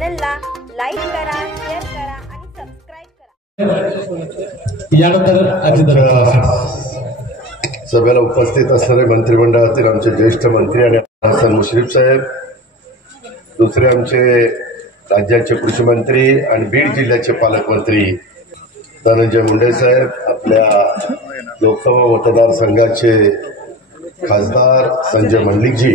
चॅनलला लाईक करा, शेअर करा आणि सबस्क्राईब करा। यानंतर सभेला उपस्थित असणारे मंत्रिमंडळातील आमचे ज्येष्ठ मंत्री आणि हसन मुश्रीफ साहेब, दुसरे आमचे राज्याचे कृषी मंत्री आणि बीड जिल्ह्याचे पालकमंत्री धनंजय मुंडे साहेब, आपल्या लोकसभा मतदारसंघाचे खासदार संजय मंडलिकजी,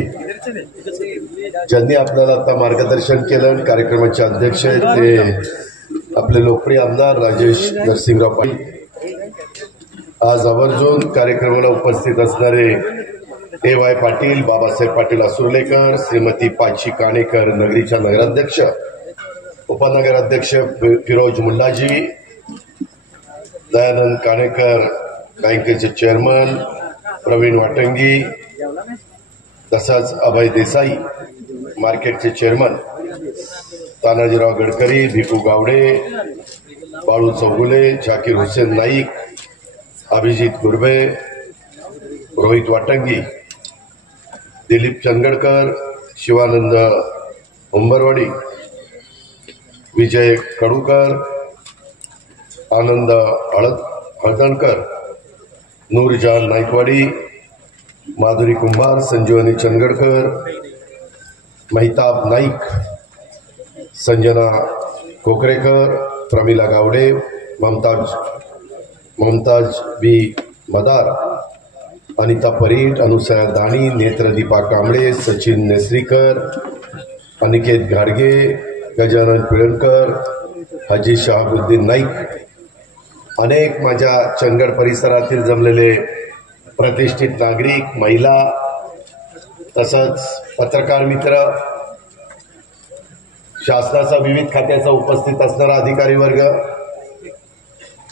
ज्यांनी आपल्याला आता मार्गदर्शन केलं, कार्यक्रमाचे अध्यक्ष आहेत ते आपले लोकप्रिय आमदार राजेश नरसिंहराव पाटील, आज आवर्जून कार्यक्रमाला उपस्थित असणारे ए.वाय. पाटील, बाबासाहेब पाटील असुर्लेकर, श्रीमती पाची काणेकर नगरीच्या नगराध्यक्ष, उपनगराध्यक्ष फिरोज मुल्लाजी, दयानंद काणेकर बँकेचे चेअरमन प्रवीण वाटंगी, तसंच अभय देसाई मार्केटचे चेअरमन, तानाजीराव गडकरी, भिकू गावडे, बाळू चौगुले, झाकीर हुसेन नाईक, अभिजित गुरबे, रोहित वाटंगी, दिलीप चंदगडकर, शिवानंद उंबरवाडी, विजय कडूकर, आनंद हळदणकर, नूरजान नाईकवाडी, माधुरी कुंभार, संजीवनी चंदगडकर, महिताब नाईक, संजना कोकरेकर, प्रमिला गावडे, ममताज बी मदार, अनिता परीट, अनुसया दाणी, नेत्रदीपा कांबळे, सचिन नेसरीकर, अनिकेत घाडगे, गजानन पिळणकर, हाजी शहाबुद्दीन नाईक, अनेक माझ्या चंदगड परिसरातील जमलेले प्रतिष्ठित नागरिक, महिला, तसंच पत्रकार मित्र, शासनाचा विविध खात्याचा उपस्थित असणारा अधिकारी वर्ग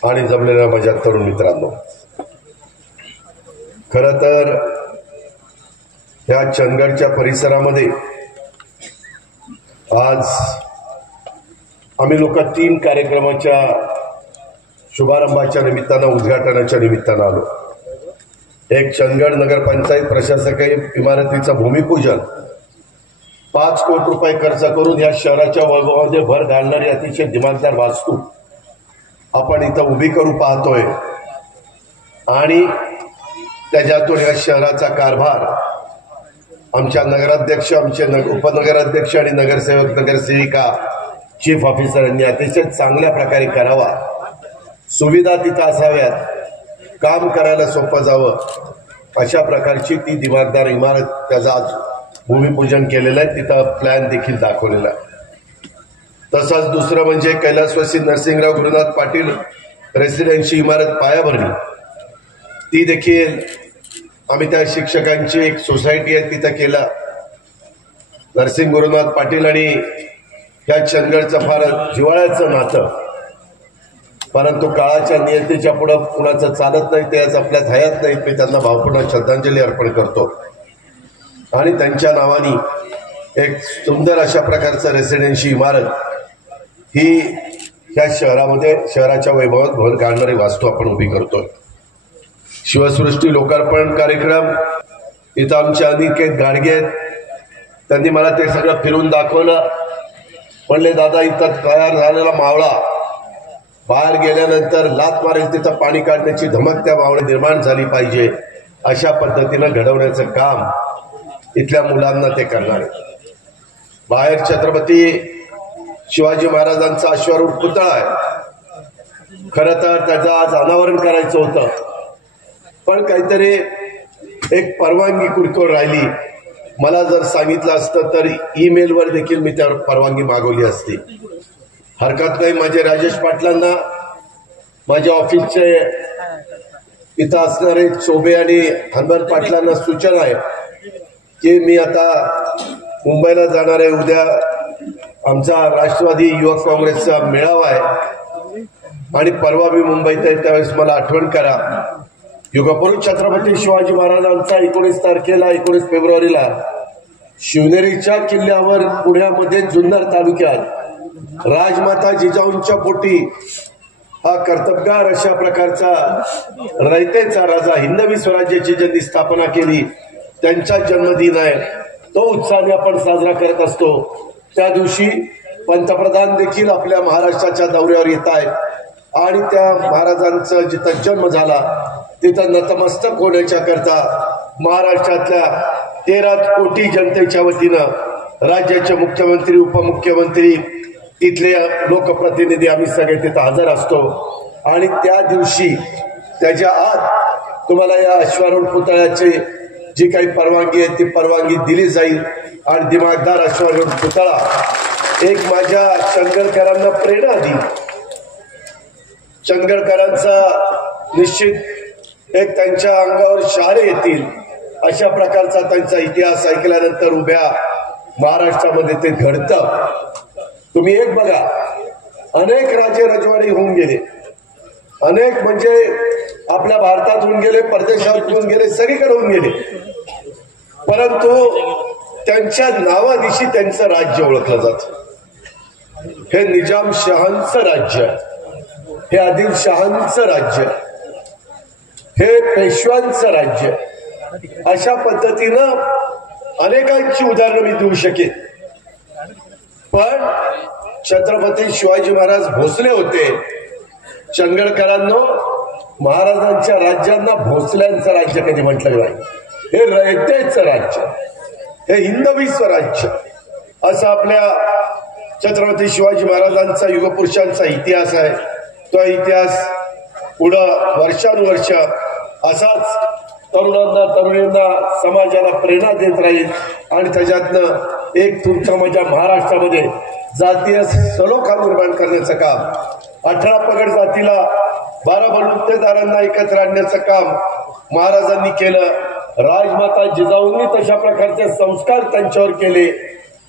आणि जमलेल्या माझ्या तरुण मित्रांनो, खरं तर या चंदगडच्या परिसरामध्ये आज आम्ही लोक 3 कार्यक्रमाच्या शुभारंभाच्या निमित्तानं, उद्घाटनाच्या निमित्तानं आलो। एक चंदगड नगरपंचायत प्रशासकीय इमारतीचं भूमिपूजन, 5 कोटी रुपये खर्च करून या शहराच्या वैभवामध्ये भर घालणारी अतिशय दिमागदार वास्तू आपण इथं उभी करू पाहतोय आणि त्याच्यातून या शहराचा कारभार आमच्या नगराध्यक्ष, आमचे उपनगराध्यक्ष आणि नगरसेवक, नगरसेविका, चीफ ऑफिसर यांनी अतिशय चांगल्या प्रकारे करावा, सुविधा तिथं असाव्यात, काम करायला सोपं जावं, अशा प्रकारची ती दिमागदार इमारत त्याचं आज भूमिपूजन केलेलं आहे, तिथं प्लॅन देखील दाखवलेला आहे। तसंच दुसरं म्हणजे कैलासवासी नरसिंहराव गुरुनाथ पाटील रेसिडेन्सी इमारत पायाभरणी, ती देखील आम्ही त्या शिक्षकांची एक सोसायटी आहे तिथं केला। नरसिंह गुरुनाथ पाटील आणि या चंदगडचं फार जिव्हाळ्याचं नातं, परंतु काळाच्या नियतीच्या पुढे कुणाचं चालत नाही, ते आज आपल्यात हयात नाहीत। मी त्यांना भावपूर्ण श्रद्धांजली अर्पण करतो आणि त्यांच्या नावाने एक सुंदर अशा प्रकारचं रेसिडेन्सी इमारत ही ह्या शहरामध्ये, शहराच्या वैभवात भर घालणारी वास्तू आपण उभी करतोय। शिवसृष्टी लोकार्पण कार्यक्रम, इथं आमचे अनिकेत घाडगे आहेत, त्यांनी मला ते सगळं फिरून दाखवलं, म्हणले दादा इथं तयार झालेला मावळा बाहेर गेल्यानंतर लात मारेल तिथं पाणी काढण्याची धमक त्या मावळ्यात निर्माण झाली पाहिजे, अशा पद्धतीनं घडवण्याचं काम इथल्या मुलांना ते करणार आहे। बाहेर छत्रपती शिवाजी महाराजांचा अश्वारूढ पुतळा आहे, खरं तर त्याचं आज अनावरण करायचं होतं, पण काहीतरी एक परवानगी कुरकोळ राहिली। मला जर सांगितलं असतं तर ईमेलवर देखील मी त्यावर परवानगी मागवली असती, हरकत नाही। माझे राजेश पाटलांना, माझ्या ऑफिसचे इथं असणारे चोबे आणि हनुमंत पाटलांना सूचना आहे की मी आता मुंबईला जाणार आहे, उद्या आमचा राष्ट्रवादी युवक काँग्रेसचा मेळावा आहे आणि परवा मी मुंबईत आहे, त्यावेळेस मला आठवण करा। युगपुरुष छत्रपती शिवाजी महाराजांचा 19 फेब्रुवारीला शिवनेरीच्या किल्ल्यावर पुण्यामध्ये जुन्नर तालुक्यात राजमाता जिजाऊंच्या पोटी हा कर्तबगार अशा प्रकारचा रयतेचा राजा, हिंदवी स्वराज्याची ज्यांनी स्थापना केली त्यांचा जन्मदिन आहे, तो उत्साहाने आपण साजरा करत असतो। त्या दिवशी पंतप्रधान देखील आपल्या महाराष्ट्राच्या दौऱ्यावर येत आहेत आणि त्या महाराजांचा जिथं जन्म झाला तिथं नतमस्तक होण्याच्या करता महाराष्ट्रातल्या 13 कोटी जनतेच्या वतीनं राज्याचे मुख्यमंत्री उपमुख्यमंत्री तिथले लोकप्रतिनिधी आम्ही सगळे तिथं हजर असतो आणि त्या दिवशी त्याच्या आत तुम्हाला या अश्वारूढ पुतळ्याची जी काही परवानगी आहे ती परवानगी दिली जाईल आणि दिमागदार अश्वारूढ पुतळा एक माझ्या चंदगडकरांना प्रेरणा दिली. चंदगडकरांचा निश्चित एक त्यांच्या अंगावर शहारे येतील अशा प्रकारचा त्यांचा इतिहास ऐकल्यानंतर उभ्या महाराष्ट्रामध्ये ते घडतं. तुम्ही एक बघा, अनेक राजे रजवाडे होऊन गेले, अनेक म्हणजे आपल्या भारतात होऊन गेले, परदेशात होऊन गेले, सगळीकडे होऊन गेले, परंतु त्यांच्या नावानिशी त्यांचं राज्य ओळखलं जातं. हे निजामशहांचं राज्य, हे आदिलशहांचं राज्य, हे पेशव्यांचं राज्य. अशा पद्धतीनं अनेकांची उदाहरणं मी देऊ शकेन. पण छत्रपती शिवाजी महाराज भोसले होते. चंदगडकरांनो, महाराजांच्या राज्यांना भोसल्यांचं राज्य कधी म्हटलं नाही. हे रयतेचं राज्य, हे हिंदवी स्वराज्य असं आपल्या छत्रपती शिवाजी महाराजांचा युगपुरुषांचा इतिहास आहे. तो इतिहास पुढं वर्षानुवर्ष असाच तरुणांना तरुणींना समाजाला प्रेरणा देत राहील आणि त्याच्यातनं एक तुमच्या माझ्या महाराष्ट्रामध्ये जातीय सलोखा निर्माण करण्याचं काम, 18 पगड जातीला 12 बलुतेदारांना एकत्र आणण्याचं काम महाराजांनी केलं. राजमाता जिजाऊंनी तशा प्रकारचे संस्कार त्यांच्यावर केले.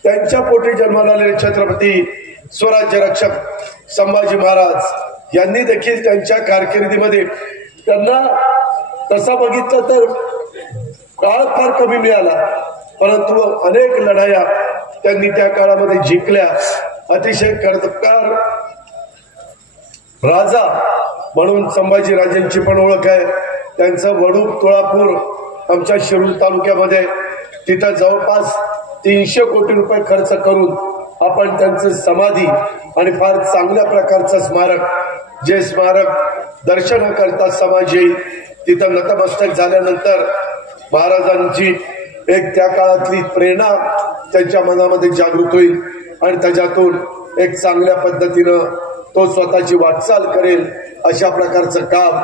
त्यांच्या पोटी जन्माला आलेले छत्रपती स्वराज्य रक्षक संभाजी महाराज यांनी देखील त्यांच्या कारकिर्दीमध्ये त्यांना तसा बघितलं तर काळ फार कमी मिळाला, परंतु अनेक लढाया त्यांनी त्या काळामध्ये जिंकल्या. अतिशय कर्तबगार राजा म्हणून संभाजी राजांची पण ओळख आहे. त्यांचं वडूप तुळापूर आमच्या शिरूर तालुक्यामध्ये तिथं जवळपास 300 कोटी रुपये खर्च करून आपण त्यांचं समाधी आणि फार चांगल्या प्रकारचं स्मारक, जे स्मारक दर्शन करता समाज येईल तिथं नतमस्तक झाल्यानंतर महाराजांची एक त्या काळातली प्रेरणा त्यांच्या मनामध्ये जागृत होईल आणि त्याच्यातून एक चांगल्या पद्धतीनं तो स्वतःची वाटचाल करेल. अशा प्रकारचं काम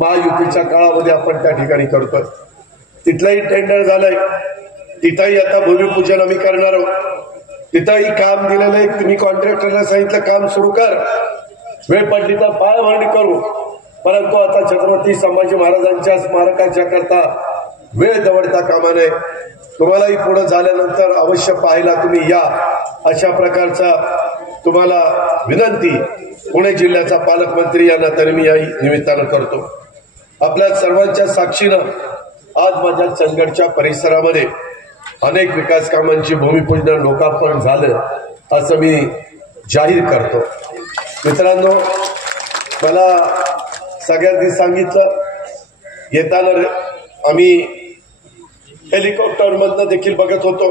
महायुतीच्या काळामध्ये आपण त्या ठिकाणी करतोय. तिथलंही टेंडर झालंय, तिथंही आता भूमिपूजन आम्ही करणार आहोत. तिथंही काम दिलेलं आहे. तुम्ही कॉन्ट्रॅक्टरला सांगितलं काम सुरू कर, वेळ पडली तर पायाभरणी करू, परंतु आता छत्रपती संभाजी महाराजांच्या स्मारकाच्या करता वेळ दवडता कामा नये. तुम्हालाही पुढे झाल्यानंतर अवश्य पाहायला तुम्ही या, अशा प्रकारचा तुम्हाला विनंती पुणे जिल्ह्याचा पालकमंत्री यांना तरी मी या निमित्तानं करतो. आपल्या सर्वांच्या साक्षीनं आज माझ्या चंदगडच्या परिसरामध्ये अनेक विकास कामांची भूमिपूजन लोकार्पण झालं असं मी जाहीर करतो. मित्रांनो, मला सगळ्यांनी सांगितलं येताना आम्ही हेलिकॉप्टरमधनं देखील बघत होतो.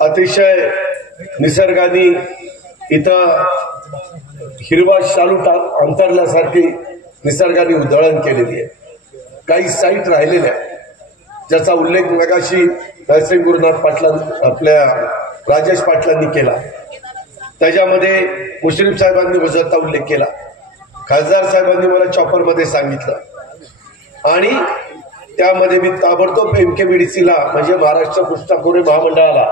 अतिशय निसर्गाने इथं हिरवा शालू अंतरल्यासारखी निसर्गाने उधळण केलेली आहे. काही साईट राहिलेल्या ज्याचा उल्लेख मगाशी नरसिंह गुरुनाथ पाटलां आपल्या राजेश पाटलांनी केला. त्याच्यामध्ये मुश्रीफ साहेबांनी वजरता उल्लेख केला, खासदार साहेबांनी मला चॉपरमध्ये सांगितलं आणि त्यामध्ये मी ताबडतोब MKBDCला म्हणजे महाराष्ट्र पुस्तककोरे महामंडळाला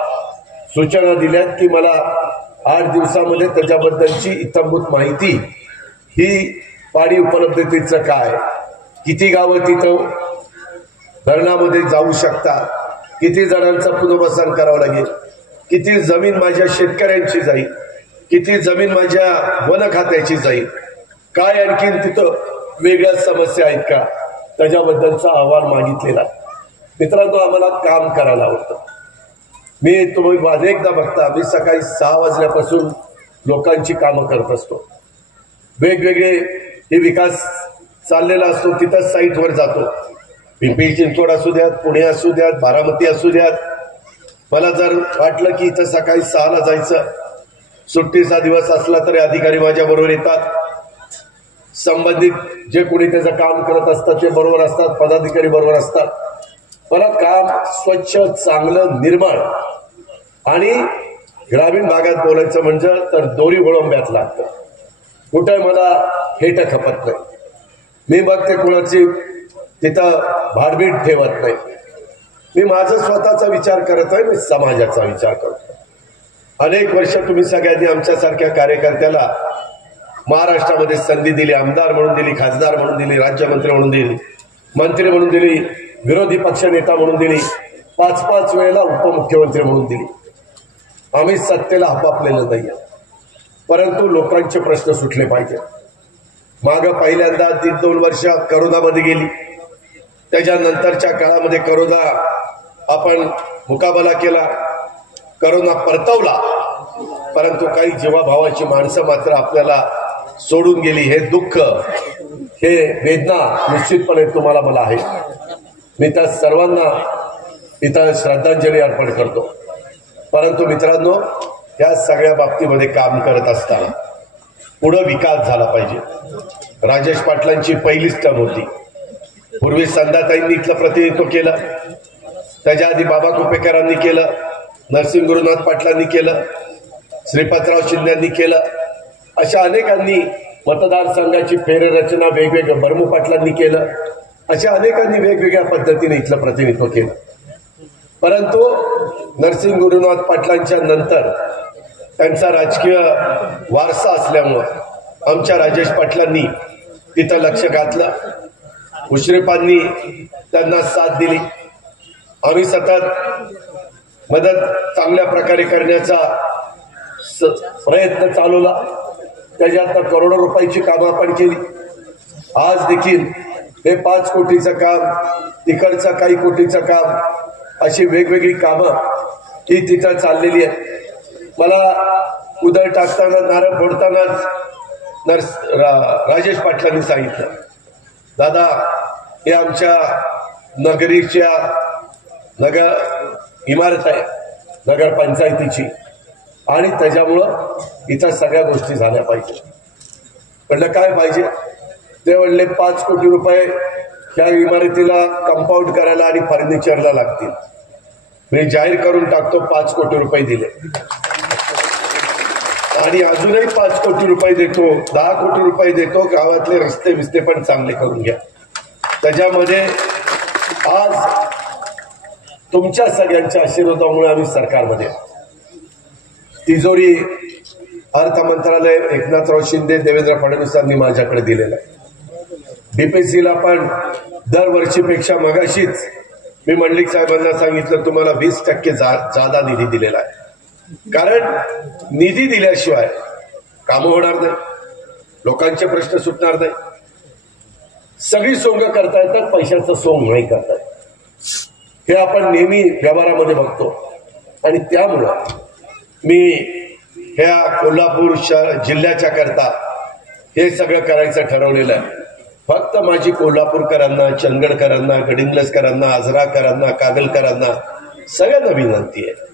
सूचना दिल्यात की मला 8 दिवसामध्ये त्याच्याबद्दलची इत्थंभूत माहिती, ही पाणी उपलब्धतेचं काय, किती गावं तिथं धरणामध्ये जाऊ शकतात, किती जणांचं पुनर्वसन करावं लागेल, किती जमीन माझ्या शेतकऱ्यांची जाईल, किती जमीन माझ्या वन खात्याची जाईल, काय आणखीन तिथं वेगळ्या समस्या आहेत का, त्याच्याबद्दलचा अहवाल मागितलेला. मित्रांनो, आम्हाला काम करायला आवडतं. मी तुम्ही अनेकदा बघता, मी सकाळी 6 वाजल्यापासून लोकांची कामं करत असतो. वेगवेगळे हे विकास चाललेला असतो, तिथं साईटवर जातो. पिंपरी चिंचवड असू द्यात, पुणे असू द्यात, बारामती असू द्यात. मला जर वाटलं की इथं सकाळी 6ला जायचं, सुट्टीचा दिवस असला तरी अधिकारी माझ्या बरोबर येतात, संबंधित जे कोणी त्याचं काम करत असतात ते बरोबर असतात, पदाधिकारी बरोबर असतात. मला काम स्वच्छ, चांगलं, निर्मळ आणि ग्रामीण भागात बोलायचं म्हणजे तर दोरी गोळंब्यात लागतं. कुठं मला हेट खपत नाही. मी मग ते कुणाची तिथं भाडबीड ठेवत नाही. मी माझा स्वतःचा विचार करत आहे, मी समाजाचा विचार करतो. अनेक वर्ष तुम्ही सगळ्यांनी आमच्यासारख्या कार्यकर्त्याला महाराष्ट्रामध्ये संधी दिली, आमदार म्हणून दिली, खासदार म्हणून दिली, राज्यमंत्री म्हणून दिली, मंत्री म्हणून दिली, विरोधी पक्ष नेता म्हणून दिली, 5-5 वेळेला उपमुख्यमंत्री म्हणून दिली. आम्ही सत्तेला हपापलेलं नाहीये, परंतु लोकांचे प्रश्न सुटले पाहिजे. मागं पहिल्यांदा 1-2 वर्ष करोनामध्ये गेली, त्याच्यानंतरच्या काळामध्ये करोना आपण मुकाबला केला, करोना परतवला, परंतु काही जीवाभावाची माणसं मात्र आपल्याला सोडून गेली. हे दुःख, हे वेदना निश्चितपणे तुम्हाला मला आहे. मी त्या सर्वांना इथं श्रद्धांजली अर्पण करतो. परंतु मित्रांनो, या सगळ्या बाबतीमध्ये काम करत असताना पुढे विकास झाला पाहिजे. राजेश पाटलांची पहिलीच टर्म होती. पूर्वी संध्याताईंनी इथलं प्रतिनिधित्व केलं, त्याच्या आधी बाबा कुपेकरांनी केलं, नरसिंह गुरुनाथ पाटलांनी केलं, श्रीपतराव शिंदेंनी केलं, अशा अनेकांनी मतदारसंघाची फेररचना वेगवेगळ्या बर्मू पाटलांनी केलं, अशा अनेकांनी वेगवेगळ्या पद्धतीने इथलं प्रतिनिधित्व केलं. परंतु नरसिंह गुरुनाथ पाटलांच्या नंतर त्यांचा राजकीय वारसा असल्यामुळं आमच्या राजेश पाटलांनी तिथं लक्ष घातलं, मुश्रीफांनी त्यांना साथ दिली. आम्ही सतत मदत चांगल्या प्रकारे करण्याचा प्रयत्न चालवला. त्याच्यात करोडो रुपयाची कामं आपण केली. आज देखील हे 5 कोटीचं काम, तिकडचं काही कोटीचं काम, अशी वेगवेगळी कामं ही तिथं चाललेली आहेत. मला उदळ टाकताना, नारळ फोडताना राजेश पाटलांनी सांगितलं, दादा हे आमच्या नगरीच्या नगर इमारत आहे नगरपंचायतीची, आणि त्याच्यामुळं इथं सगळ्या गोष्टी झाल्या पाहिजे. म्हणलं काय पाहिजे? ते म्हणले 5 कोटी रुपये ह्या इमारतीला कंपाऊंड करायला आणि फर्निचरला लागतील. मी जाहीर करून टाकतो, 5 कोटी रुपये दिले आणि अजूनही 5 कोटी रुपये देतो, 10 कोटी रुपये देतो. गावातले रस्ते बिस्ते पण चांगले करून घ्या. त्याच्यामध्ये आज तुमच्या सगळ्यांच्या आशीर्वादामुळे आम्ही सरकारमध्ये, तिजोरी अर्थ मंत्रालय एकनाथराव शिंदे, देवेंद्र फडणवीसांनी माझ्याकडे दिलेलं आहे. डीपीसीला पण दरवर्षीपेक्षा मगाशीच मी मंडलिक साहेबांना सांगितलं, तुम्हाला 20% जादा निधी दिलेला आहे. कारण निधी दिल्याशिवाय कामं होणार नाही, लोकांचे प्रश्न सुटणार नाही. सगळी सोंग करता येतात, पैशाचं सोंग नाही करता येत. हे आपण नेहमी व्यवहारामध्ये बघतो. आणि त्यामुळं मी ह्या कोल्हापूर जिल्ह्याच्या करता हे सगळं करायचं ठरवलेलं आहे. फक्त माझी कोल्हापूरकरांना, चंदगडकरांना, गडिंग्लजकरांना, आजराकरांना, कागलकरांना सगळ्यांना विनंती आहे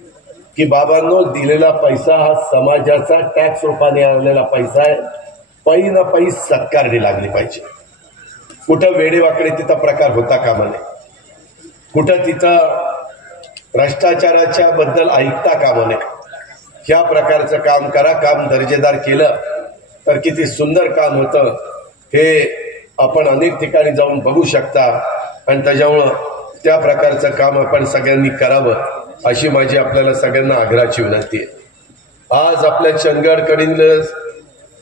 की बाबांनो, दिलेला पैसा हा समाजाचा टॅक्स रूपाने आलेला पैसा आहे. पै ना पै सत्कारणी लागली पाहिजे. कुठं वेडेवाकडे तिथं प्रकार होता कामा नये, कुठं तिथं भ्रष्टाचाराच्या बद्दल ऐकता कामा नये. ह्या प्रकारचं काम करा. काम दर्जेदार केलं तर किती सुंदर काम होतं हे आपण अनेक ठिकाणी जाऊन बघू शकता. आणि त्याच्यामुळं त्या प्रकारचं काम आपण सगळ्यांनी करावं अशी माझी आपल्याला सगळ्यांना आग्रहाची विनंती आहे. आज आपल्या चंदगड, कडिंग्लज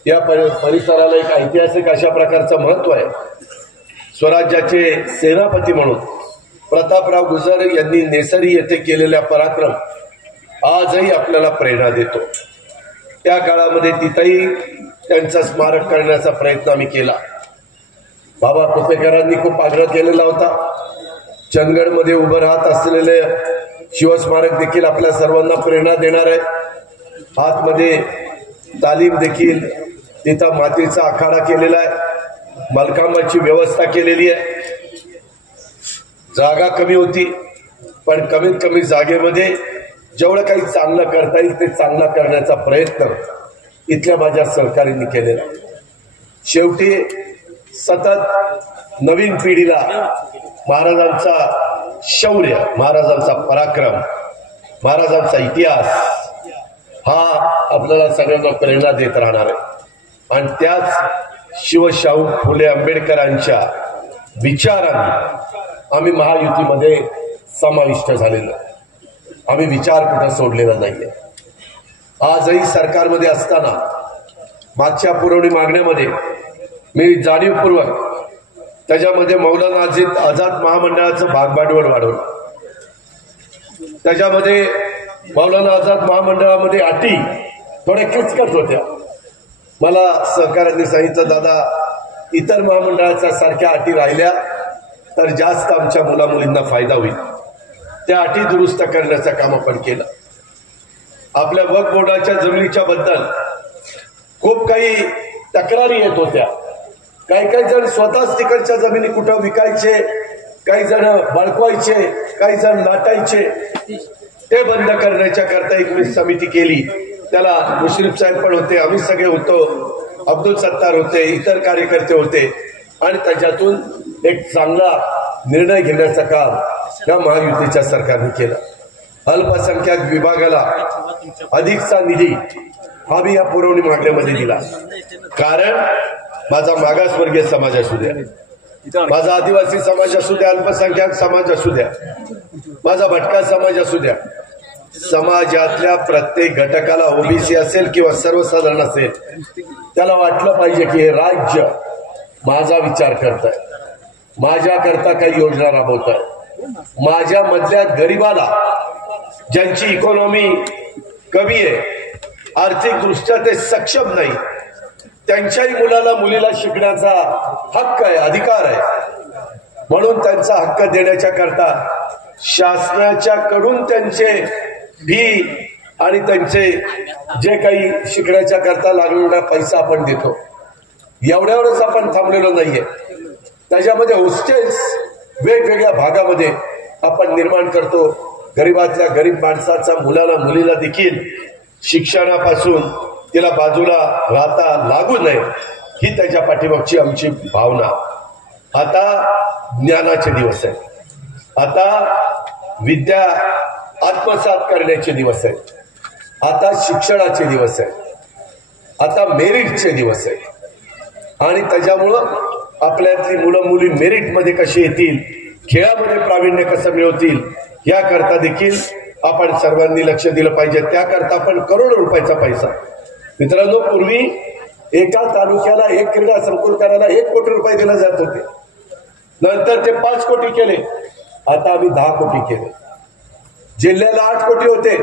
या परिसराला एक ऐतिहासिक अशा प्रकारचं महत्व आहे. स्वराज्याचे सेनापती म्हणून प्रतापराव गुजर यांनी नेसरी येथे केलेला पराक्रम आजही आपल्याला प्रेरणा देतो. त्या काळामध्ये तिथंही त्यांचं स्मारक करण्याचा प्रयत्न आम्ही केला. बाबा कुपेकरांनी खूप आग्रह केलेला होता. चंदगडमध्ये उभं राहत असलेले शिवस्मारक देखील आपल्या सर्वांना प्रेरणा देणार आहे. आतमध्ये तालीम देखील, तिथं मातीचा आखाडा केलेला आहे, मलकामाची व्यवस्था केलेली आहे. जागा कमी होती, पण कमीत कमी जागेमध्ये जेवढं काही चांगलं करता येईल ते चांगला करण्याचा प्रयत्न इथल्या माझ्या सहकाऱ्यांनी केलेला. शेवटी सतत नवीन पिढीला महाराजांचा शौर्य, महाराजांचा पराक्रम, महाराजांचा इतिहास हा आपल्याला सगळ्यांना प्रेरणा देत राहणार आहे. आणि त्याच शिवशाहू फुले आंबेडकरांच्या विचारांनी आम्ही महायुतीमध्ये समाविष्ट झालेलो. आम्ही विचार कुठं सोडलेला नाहीये. आजही सरकारमध्ये असताना मागच्या पुरवणी मागण्यामध्ये मी जाणीवपूर्वक त्याच्यामध्ये मौलाना आझाद महामंडळाचं भागभांडवल वाढवलं. त्याच्यामध्ये मौलाना आझाद महामंडळामध्ये अटी थोड्या किचकट होत्या. मला सहकाऱ्यांनी सांगितलं, दादा इतर महामंडळाच्या सारख्या अटी राहिल्या तर जास्त आमच्या मुलामुलींना फायदा होईल. त्या अटी दुरुस्त करण्याचं काम आपण केलं. आपल्या वक्फ बोर्डाच्या जमिनीच्या बद्दल खूप काही तक्रारी येत होत्या. काही जण स्वतःच तिकडच्या जमिनी कुठं विकायचे, काही जण बळकवायचे, काही जण लाटायचे. ते बंद करण्याच्या करता एक समिती केली. त्याला मुश्रीफ साहेब पण होते, आम्ही सगळे होतो, अब्दुल सत्तार होते, इतर कार्यकर्ते होते. आणि त्याच्यातून एक चांगला निर्णय घेण्याचं काम या महायुतीच्या सरकारने केलं. अल्पसंख्याक विभागाला अधिकचा निधी आम्ही या पुरवणी मागण्यामध्ये दिला. कारण माझा मागासवर्गीय समाज असू द्या, माझा आदिवासी समाज असू द्या, अल्पसंख्याक समाज असू द्या, माझा भटका समाज असू द्या, समाजातल्या प्रत्येक घटकाला ओबीसी असेल किंवा सर्वसाधारण असेल, त्याला वाटलं पाहिजे की हे राज्य माझा विचार करताय, माझ्याकरता काही योजना राबवताय. माझ्या मधल्या गरीबाला, ज्यांची इकॉनॉमी कमी आहे, आर्थिक दृष्ट्या ते सक्षम नाही, त्यांच्याही मुलाला मुलीला शिकण्याचा हक्क आहे, अधिकार आहे. म्हणून त्यांचा हक्क देण्याच्या करता शासनाच्या कडून त्यांचे फी आणि त्यांचे जे काही शिकण्याच्या करता लागलेला पैसा आपण देतो. एवढ्यावरच आपण थांबलेलो नाहीये. त्याच्यामध्ये हॉस्टेल्स वेगवेगळ्या भागामध्ये आपण निर्माण करतो. गरीबातल्या गरीब माणसाचा मुलाला मुलीला देखील शिक्षणापासून तिला बाजूला राहता लागू नये, ही त्याच्या पाठीमागची आमची भावना. आता ज्ञानाचे दिवस आहेत. आता विद्या आत्मसात करण्याचे दिवस आहेत. आता शिक्षणाचे दिवस आहेत. आता मेरिटचे दिवस आहेत. आणि त्याच्यामुळं आपल्यातली मुलं मुली मेरिटमध्ये कशी येतील, खेळामध्ये प्रावीण्य कसं मिळवतील, याकरता देखील आपण सर्वांनी लक्ष दिलं पाहिजे. त्याकरता आपण करोडो रुपयाचा पैसा, मित्रांनो, पूर्वी एका तालुक्याला एक क्रीडा संकुल करायला 1 कोटी रुपये दिले जात होते. नंतर ते 5 कोटी केले. आता आम्ही 10 कोटी केले. जिल्ह्याला 8 कोटी होते,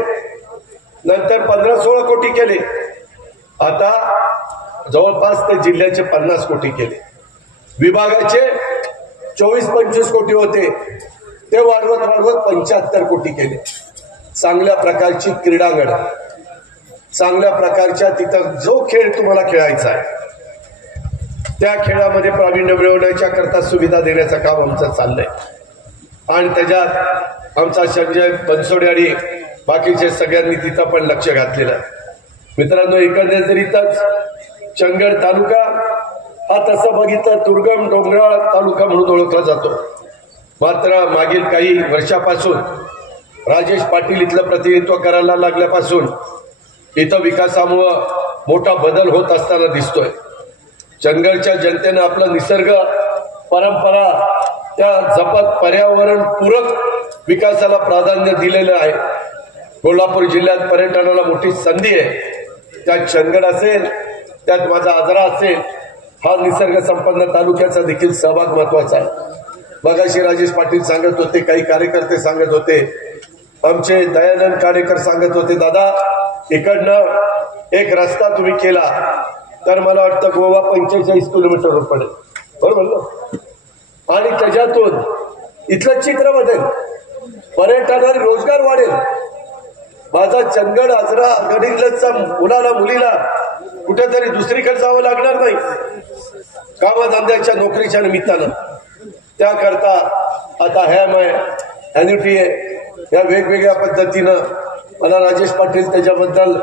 नंतर 15-16 कोटी केले. आता जवळपास ते जिल्ह्याचे 50 कोटी केले. विभागाचे 24-25 कोटी होते, ते वाढवत 75 कोटी केले. चांगल्या प्रकारची क्रीडांगण, चांगल्या प्रकारच्या तिथं जो खेळ तुम्हाला खेळायचा आहे त्या खेळामध्ये प्रावीण्य मिळवण्याच्या करता सुविधा देण्याचं काम आमचं चाललंय. आणि त्याच्यात आमचा संजय बनसोडे आणि बाकीचे सगळ्यांनी तिथं पण लक्ष घातलेलं आहे. मित्रांनो, एकंदरीतच चंदगड तालुका हा तसं बघितलं दुर्गम डोंगराळ तालुका म्हणून ओळखला जातो. मात्र मागील काही वर्षापासून राजेश पाटील इथलं प्रतिनिधित्व करायला लागल्यापासून इथं विकासामुळं मोठा बदल होत असताना दिसतोय. चंदगडच्या जनतेनं आपलं निसर्ग परंपरा त्या जपत पर्यावरण पूरक विकासाला प्राधान्य दिलेलं आहे. कोल्हापूर जिल्ह्यात पर्यटनाला मोठी संधी आहे. त्यात चंदगड असेल, त्यात माझा आजरा असेल, हा निसर्ग संपन्न तालुक्याचा देखील सहभाग महत्वाचा आहे. मगाशी राजेश पाटील सांगत होते, काही कार्यकर्ते सांगत होते, आमचे दयानंद काडेकर सांगत होते, दादा इकडनं एक रस्ता तुम्ही केला तर मला वाटतं गोवा 45 किलोमीटरवर पडेल, बरोबर ना? आणि त्याच्यातून इथलं चित्र बदलेल, पर्यटनाला रोजगार वाढेल. माझा चंदगड आजरा गडिंग्लजचा मुलाला मुलीला कुठेतरी दुसरीकडे जावं लागणार नाही कामधंद्याच्या नोकरीच्या निमित्तानं. त्याकरता आता ॲन्युटी या वेगवेगळ्या पद्धतीनं मला राजेश पाटील त्याच्याबद्दल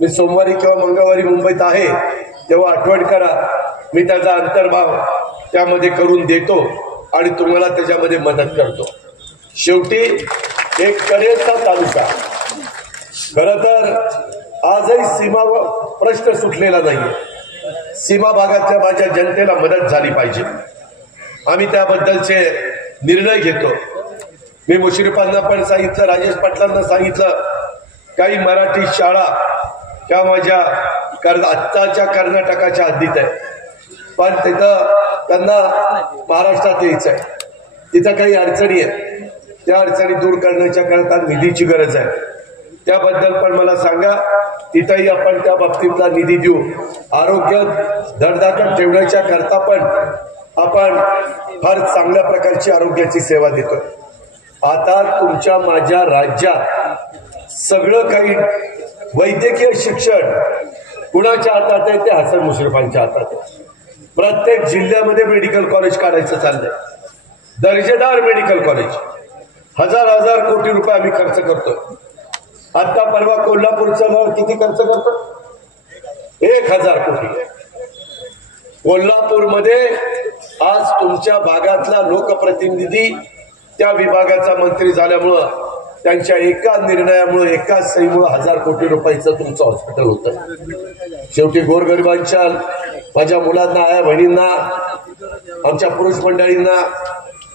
मी सोमवारी किंवा मंगळवारी मुंबईत आहे तेव्हा आठवण करा, मी त्याचा अंतर्भाव त्यामध्ये करून देतो आणि तुम्हाला त्याच्यामध्ये मदत करतो. शेवटी एक कडेचा तालुका, खरं तर आजही सीमा प्रश्न सुटलेला नाहीये. सीमा भागातल्या माझ्या जनतेला मदत झाली पाहिजे, आम्ही त्याबद्दलचे निर्णय घेतो. मी मुश्रीफांना पण सांगितलं, राजेश पाटलांना सांगितलं, काही मराठी शाळा त्या माझ्या आत्ताच्या कर्नाटकाच्या हद्दीत आहे, पण तिथं त्यांना महाराष्ट्रात यायचं आहे. तिथं काही अडचणी आहेत, त्या अडचणी दूर करण्याच्या करता निधीची गरज आहे. त्याबद्दल पण मला सांगा, तिथंही आपण त्या बाबतीतला निधी देऊ. आरोग्य धडधाकट ठेवण्याच्या करता पण आपण फार चांगल्या प्रकारची आरोग्याची सेवा देतोय. आता तुमच्या माझ्या राज्यात सगळं काही वैद्यकीय शिक्षण कुणाच्या हातात आहे? ते हसन मुश्रीफांच्या हातात आहे. प्रत्येक जिल्ह्यामध्ये मेडिकल कॉलेज काढायचं चाललंय, दर्जेदार मेडिकल कॉलेज. हजार कोटी रुपये आम्ही खर्च करतोय. आता परवा कोल्हापूरचं किती खर्च करतो? 1000 कोटी. कोल्हापूरमध्ये आज तुमच्या भागातला लोकप्रतिनिधी त्या विभागाचा मंत्री झाल्यामुळं त्यांच्या एका निर्णयामुळे, एका सहीमुळे 1000 कोटी रुपयाचं तुमचं हॉस्पिटल होतं. शेवटी गोरगरिबांच्या, माझ्या मुलांना, आया बहिणींना, आमच्या पुरुष मंडळींना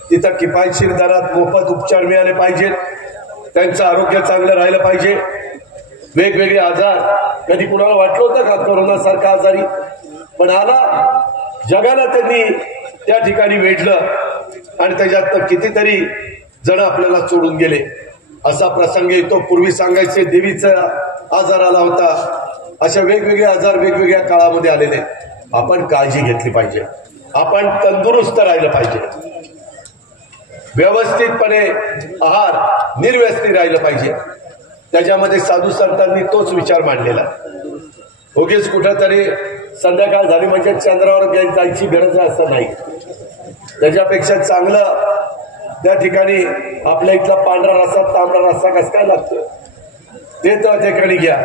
तिथं किफायतशीर दरात मोफत उपचार मिळाले पाहिजेत. त्यांचं आरोग्य चांगलं राहिलं पाहिजे. वेगवेगळे आजार, कधी कुणाला वाटलं होतं का कोरोना सारखा आजारी? पण आला, जगाला त्यांनी त्या ठिकाणी वेढलं आणि त्याच्यात कितीतरी जण आपल्याला सोडून गेले. असा प्रसंग येतो. पूर्वी सांगायचे देवीचा आजार आला होता. अशा वेगवेगळे आजार वेगवेगळ्या काळामध्ये आलेले. आपण काळजी घेतली पाहिजे, आपण तंदुरुस्त राहिलं पाहिजे, व्यवस्थितपणे आहार निर्व्यसनी राहिलं पाहिजे. त्याच्यामध्ये साधू संतांनी तोच विचार मांडलेला. उगीच कुठंतरी संध्याकाळ झाली म्हणजे चंद्रावर जायची गरज आहे असं नाही. त्याच्यापेक्षा चांगलं त्या ठिकाणी आपल्या इथला पांढरा रस्सा, तांबडा रस्सा कसं काय लागतो ते तर ठिकाणी घ्या,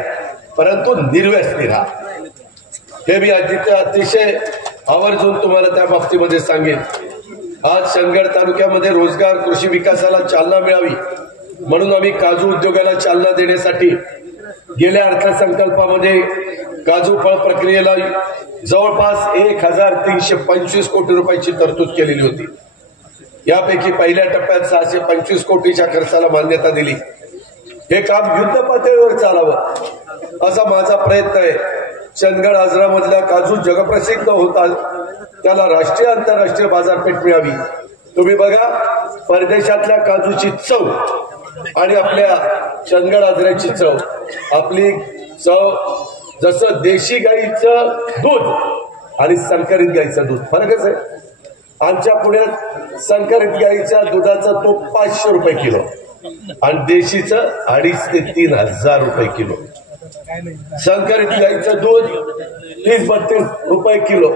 परंतु निर्व्यसनी राहा. हे मी अतिशय आवर्जून तुम्हाला त्या बाबतीमध्ये सांगेन. आज चंदगड तालुक्यामध्ये रोजगार, कृषी विकासाला चालना मिळावी म्हणून आम्ही काजू उद्योगाला चालना देण्यासाठी गेल्या अर्थसंकल्पामध्ये काजू फळ प्रक्रियेला जवळपास 1325 कोटी रुपयाची तरतूद केलेली होती. यापैकी पहिल्या टप्प्यात 625 कोटीच्या खर्चाला मान्यता दिली. हे काम युद्ध पातळीवर चालावं असा माझा प्रयत्न आहे. चंदगड आजरामधला काजू जगप्रसिद्ध होता, त्याला राष्ट्रीय आंतरराष्ट्रीय बाजारपेठ मिळावी. तुम्ही बघा, परदेशातल्या काजूची चव आणि आपल्या चंदगड आजऱ्याची चव, आपली चव जसं देशी गाईचं दूध आणि संकरित गाईचं दूध फरकच आहे. आमच्या पुण्यात संकरित गाईच्या दुधाचा तो 500 रुपये किलो आणि देशीचं 2500 ते 3000 रुपये किलो. संकरित गाईचं दूध 30-32 रुपये किलो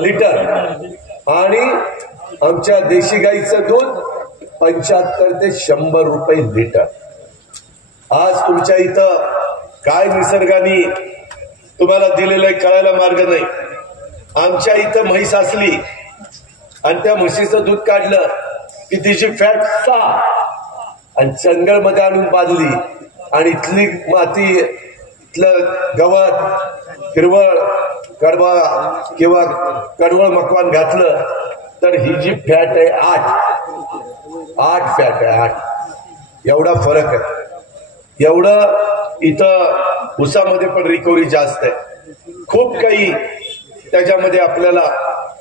लिटर आणि आमच्या देशी गाईचं दूध 75 ते 100 रुपये लिटर. आज तुमच्या इथं काय निसर्गाने तुम्हाला दिलेलं कळायला मार्ग नाही. आमच्या इथं म्हैस असली आणि त्या म्हशीचं दूध काढलं की तिची फॅट 6 आणि चंदगडमध्ये आणून बांधली आणि इथली माती, इथलं गवत, हिरवळ कडबा किंवा कडवळ मकवान घातलं तर ही जी फॅट आहे 8 फॅट आहे 8. एवढा फरक आहे. एवढं इथं ऊसामध्ये पण रिकव्हरी जास्त आहे. खूप काही त्याच्यामध्ये आपल्याला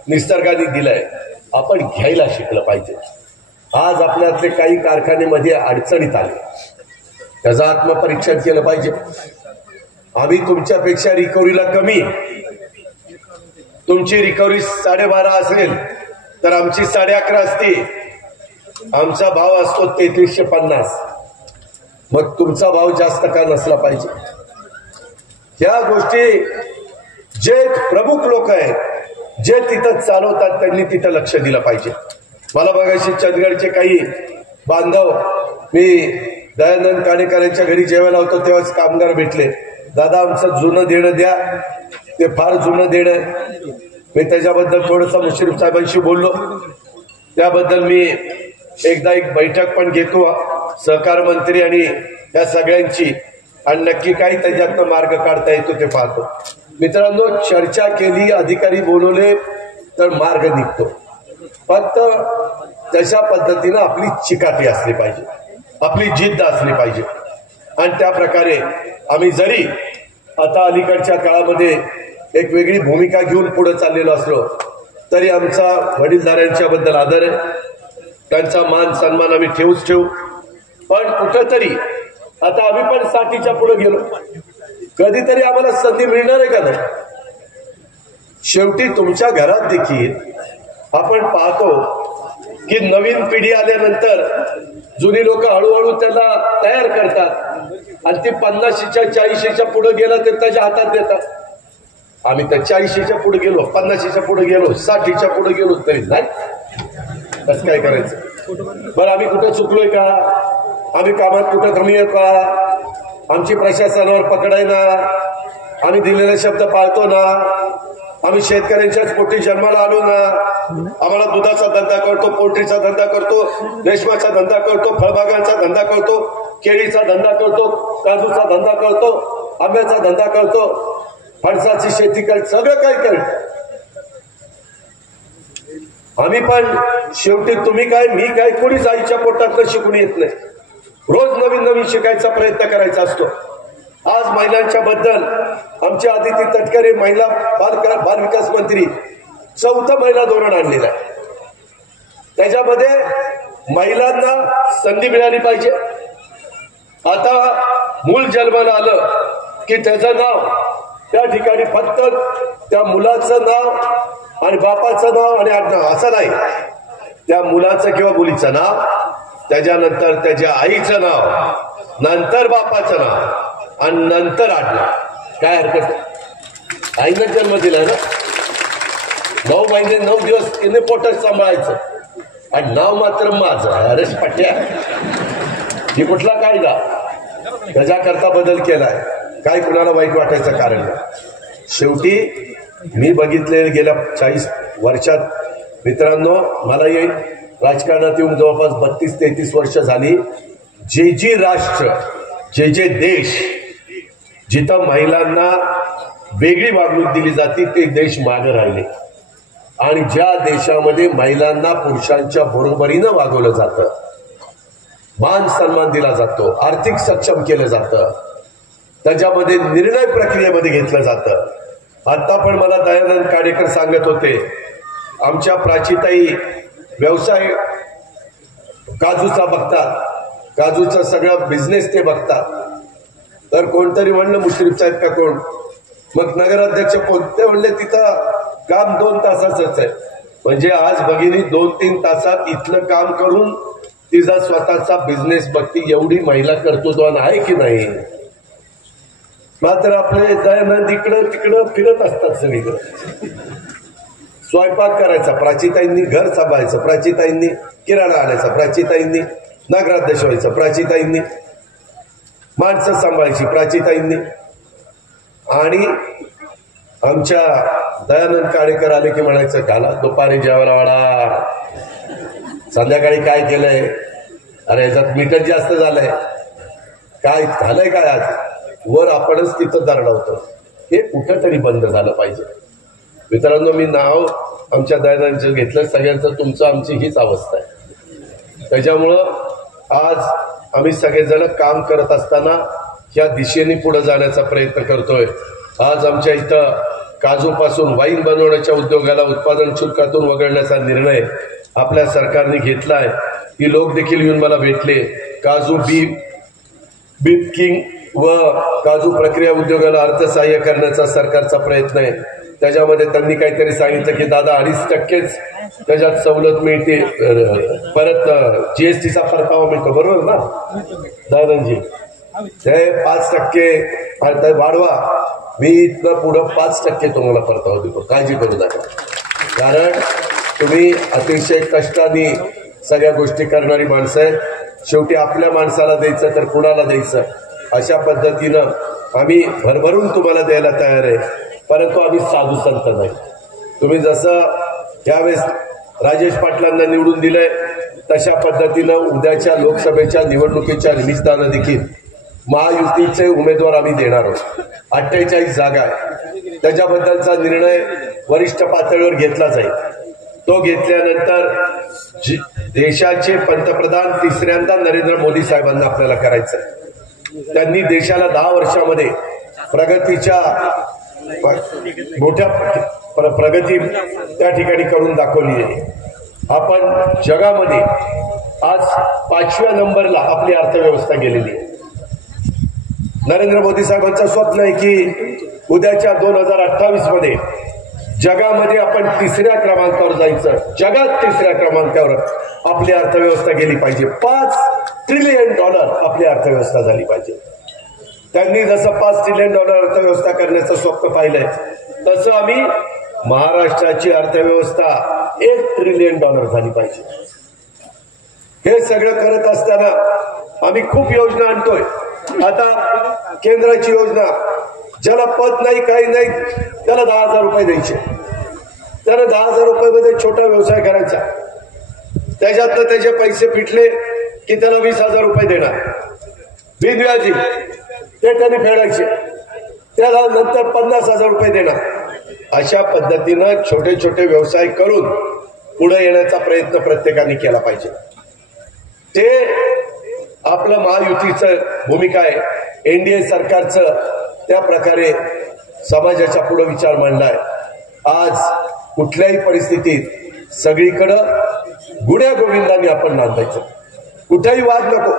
निसर्गाने दिलंय, आपण घ्यायला शिकलं पाहिजे. आज आपल्यातले काही कारखान्यामध्ये अडचणीत आले, त्याचं आत्मपरीक्षण केलं पाहिजे. आम्ही तुमच्यापेक्षा रिकव्हरीला कमी, तुमची रिकव्हरी 12.5 असेल तर आमची 11.5 असते. आमचा भाव असतो 3350, मग तुमचा भाव जास्त का नसला पाहिजे? ह्या गोष्टी जे प्रमुख लोक आहेत, जे तिथं चालवतात, त्यांनी तिथं लक्ष दिलं पाहिजे. मला बघायचे चंदगडचे काही बांधव मी दयानंद काणेकरांच्या घरी जेवायला होतो तेव्हाच कामगार भेटले, दादा आमचं जुनं देणं द्या, ते फार जुनं देणं. मी त्याच्याबद्दल थोडंसं मुश्रीफ साहेबांशी बोललो. त्याबद्दल मी एकदा एक बैठक पण घेतो सहकार मंत्री आणि या सगळ्यांची, आणि नक्की काही त्याच्यातनं मार्ग काढता येतो ते पाहतो. मित्रांनो, चर्चा केली, अधिकारी बोलवले तर मार्ग निघतो. फक्त तशा पद्धतीनं आपली चिकाटी असली पाहिजे, आपली जिद्द असली पाहिजे. आणि त्या प्रकारे आम्ही जरी आता अलीकडच्या काळामध्ये एक वेगळी भूमिका घेऊन पुढे चाललेलो असलो तरी आमचा वडीलधाऱ्यांच्या बद्दल आदर आहे, त्यांचा मान सन्मान आम्ही ठेवूच ठेवू. पण कुठंतरी आता आम्ही पण 60च्या पुढे गेलो, कधीतरी आम्हाला संधी मिळणार आहे का नाही? शेवटी तुमच्या घरात देखील आपण पाहतो की नवीन पिढी आल्यानंतर जुनी लोक हळूहळू त्याला तयार करतात आणि ती 50च्या 40च्या पुढे गेला तर त्याच्या हातात देतात. आम्ही तर 40च्या पुढे गेलो, 50च्या पुढे गेलो, 60च्या पुढे गेलो तरी नाही. कसं काय करायचं? बरं, आम्ही कुठं चुकलोय का? आम्ही कामात कुठं कमी आहे का? आमची प्रशासनावर पकडाय ना? आम्ही दिलेले शब्द पाळतो ना? आम्ही शेतकऱ्यांच्याच पोटी जन्माला आलो ना? आम्हाला दुधाचा धंदा करतो, पोल्ट्रीचा धंदा करतो, रेशमाचा धंदा करतो, फळबागांचा धंदा करतो, केळीचा धंदा करतो, काजूचा धंदा करतो, आंब्याचा धंदा करतो, फणसाची शेती करतो, सगळं काही करतो आम्ही. पण शेवटी तुम्ही काय मी काय कोणीच आईच्या पोटातलं शिकून येत नाही. रोज नवीन नवीन शिकायचा प्रयत्न करायचा असतो. आज महिलांच्या बद्दल आमच्या आदिती तटकरे महिला बाल विकास मंत्री 4थं महिला धोरण आणलेलं आहे. त्याच्यामध्ये महिलांना संधी मिळाली पाहिजे. आता मूल जन्माला आलं की त्याचं नाव त्या ठिकाणी फक्त त्या मुलाचं नाव आणि बापाचं नाव आणि आडनाव असं नाही, त्या मुलाचं किंवा मुलीचं नाव, त्याच्यानंतर त्याच्या आईचं नाव, नंतर बापाचं नाव आणि नंतर आडनाव. काय हरकत? आईनं जन्म दिला ना, 9 महिने 9 दिवस तिने पोटात सांभाळायचं आणि नाव मात्र माझं. अरे पट्या, ही कुठला कायदा? त्याच्याकरता बदल केलाय. काय कुणाला वाईट वाटायचं कारण नाही. शेवटी मी बघितले गेल्या 40 वर्षात मित्रांनो, मला येईल राजकारणात येऊन जवळपास 32-33 वर्ष झाली. जे राष्ट्र, जे देश जिथं महिलांना वेगळी वागणूक दिली जाते ते देश मागे राहिले. आणि ज्या देशामध्ये महिलांना पुरुषांच्या बरोबरीनं वागवलं जातं, मान सन्मान दिला जातो, आर्थिक सक्षम केलं जातं, त्याच्यामध्ये निर्णय प्रक्रियेमध्ये घेतलं जातं. आता पण मला दयानंद काणेकर सांगत होते, आमच्या प्राचीताई व्यवसाय काजूचा बघतात, काजूचा सगळा बिझनेस ते बघतात. तर कोणतरी म्हणलं मुश्रीफ साहेब का कोण, मग नगराध्यक्ष कोणते म्हणले तिथं काम 2 तासाचंच आहे. म्हणजे आज भगिनी 2-3 तासात इथलं काम करून तिचा स्वतःचा बिझनेस बघती, एवढी महिला कर्तृत्वान आहे की नाही? मात्र आपले दयानंद इकडं तिकडं फिरत असतात सगळीकडे. स्वयंपाक करायचा प्राचीताईंनी, घर सांभाळायचं प्राचीताईंनी, किराणा आणायचा प्राचीताईंनी, नगराध्यक्ष व्हायचं प्राचीताईंनी, माणसं सांभाळायची प्राचीताईंनी. आणि आमच्या दयानंद काणेकर आले की म्हणायचं, घाला दुपारी जेवायला वाडा, संध्याकाळी काय केलंय, अरे ह्याच्यात मीठच जास्त झालंय, काय झालंय काय आज, वर आपणच तिथं दरडावतो. हे कुठंतरी बंद झालं पाहिजे. मित्रांनो, मी नाव आमच्या दयानंदचं घेतलं, सगळ्यांचं तुमचं आमची हीच अवस्था आहे. त्याच्यामुळं आज आम्ही सगळेजण काम करत असताना या दिशेने पुढे जाण्याचा प्रयत्न करतोय. आज आमच्या इथं काजूपासून वाईन बनवण्याच्या उद्योगाला उत्पादन शुल्कातून वगळण्याचा निर्णय आपल्या सरकारने घेतलाय. ही लोक देखील येऊन मला भेटले. काजू बीफ किंग व काजू प्रक्रिया उद्योगाला अर्थसहाय्य करण्याचा सरकारचा प्रयत्न आहे. त्याच्यामध्ये त्यांनी काहीतरी सांगितलं की दादा 2.5% त्याच्यात सवलत मिळते, परत जीएसटीचा परतावा मिळतो. बरोबर ना दादाजी? ते 5% वाढवा, मी इथनं पुढं 5% तुम्हाला परतावा देतो, काळजी करू नका. कारण तुम्ही अतिशय कष्टाने सगळ्या गोष्टी करणारी माणसं आहे. शेवटी आपल्या माणसाला द्यायचं तर कुणाला द्यायचं, अशा पद्धतीनं आम्ही भरभरून तुम्हाला द्यायला तयार आहे, परंतु आम्ही साधू संत नाही. तुम्ही जसं यावेळेस राजेश पाटलांना निवडून दिलंय तशा पद्धतीनं उद्याच्या लोकसभेच्या निवडणुकीच्या निमित्तानं देखील महायुतीचे उमेदवार आम्ही देणार आहोत. 48 जागा आहे, त्याच्याबद्दलचा निर्णय वरिष्ठ पातळीवर घेतला जाईल. तो घेतल्यानंतर देशाचे पंतप्रधान तिसऱ्यांदा नरेंद्र मोदी साहेबांना आपल्याला करायचं आहे. त्यांनी देशाला 10 वर्षामध्ये प्रगतीच्या मोठ्या प्रगती त्या ठिकाणी करून दाखवली आहे. आपण जगामध्ये आज 5व्या नंबरला आपली अर्थव्यवस्था गेलेली आहे. नरेंद्र मोदी साहेबांचं स्वप्न आहे की उद्याच्या 2028 मध्ये जगामध्ये आपण 3ऱ्या क्रमांकावर जायचं, जगात 3ऱ्या क्रमांकावर आपली अर्थव्यवस्था गेली पाहिजे. $5 ट्रिलियन आपली अर्थव्यवस्था झाली पाहिजे. त्यांनी जसं $5 ट्रिलियन अर्थव्यवस्था करण्याचं स्वप्न पाहिलंय तसं आम्ही महाराष्ट्राची अर्थव्यवस्था $1 ट्रिलियन झाली पाहिजे. हे सगळं करत असताना आम्ही खूप योजना आणतोय. आता केंद्राची योजना, ज्याला पद नाही काही नाही त्याला 10,000 रुपये द्यायचे. त्याला 10,000 रुपये छोटा व्यवसाय करायचा, त्याच्यातनं त्याचे पैसे फिटले की त्याला 20,000 रुपये देणार बिनव्याजी, ते त्यांनी फेडायचे. त्याला नंतर 50,000 रुपये देणार. अशा पद्धतीनं छोटे छोटे व्यवसाय करून पुढे येण्याचा प्रयत्न प्रत्येकाने केला पाहिजे. ते आपलं महायुतीचं भूमिका आहे. एनडीए सरकारचं त्या प्रकारे समाजाच्या पुढे विचार मांडलाय. आज कुठल्याही परिस्थितीत सगळीकडं गुण्या गोविंदांनी आपण नांदायचं. कुठेही वाद नको,